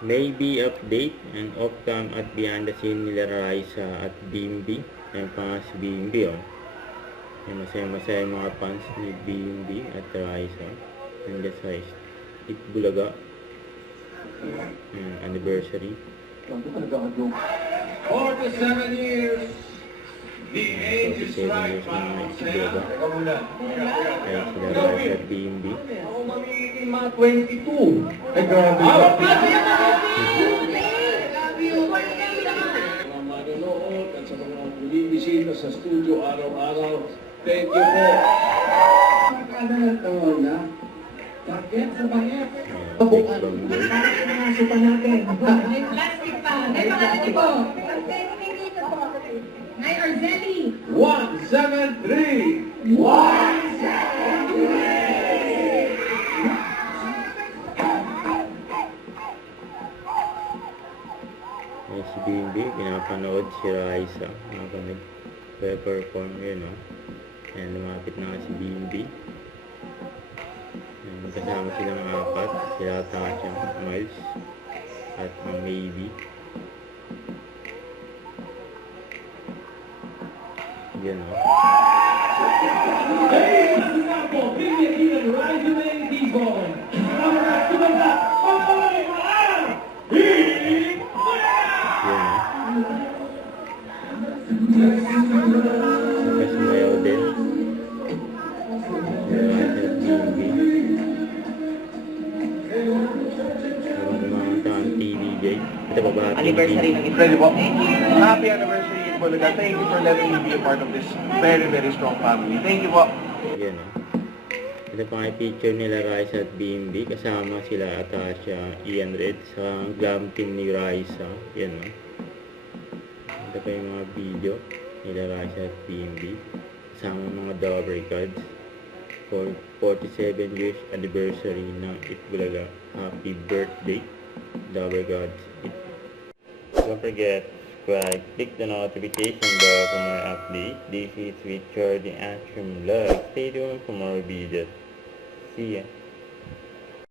Maybe update and off-cam at behind the scene nila Raisa at BMB. Ayan pa nga si BMB, oh. Ayan, masaya-masaya yung mga fans ni BMB at Raisa. Nandiyan sa Itbulaga. Anniversary. 47 years. The age is right, Kaya sila Raisa at BMB. Ako mamiging mga 22. Ay, grabe. Mga manonood at sa mga bumibisita sa studio araw-araw, thank you po. Ano na taon na? Bakit? Sa bakit? Pabukan. Supa natin. May plastic pa. May pangalan niyo po. Nay Arzelli. 173. 173. Ayan si BMB, pinapanood si Raisa. Mga nag-perform yun, oh. Ayan, lumapit na nga si BMB. Ayan, kasama silang apat. Sila Tasha, Miles, at ang Maybe. Yan, oh. Hey, Singapore, Pilipinas, Rise May Dizon. Nakasumayaw din. Anniversary ng Incredible. Happy anniversary, Itbulaga. Thank you for letting me be a part of this very, very strong family. Thank you po. Yan, oh. Ito pa nga picture nila Raisa at BMB. Kasama sila Atasha, Ian Red sa glam team ni Raisa. Yan, oh. Ito pa yung mga video nila Raisa at BMB. Kasama mga Dover Gods. For 47 years anniversary ng Itbulaga. Happy birthday, Dover Gods. Don't forget, subscribe, click the notification bell for more updates. This is Richard the Action Vlog. Stay tuned for more videos. See ya.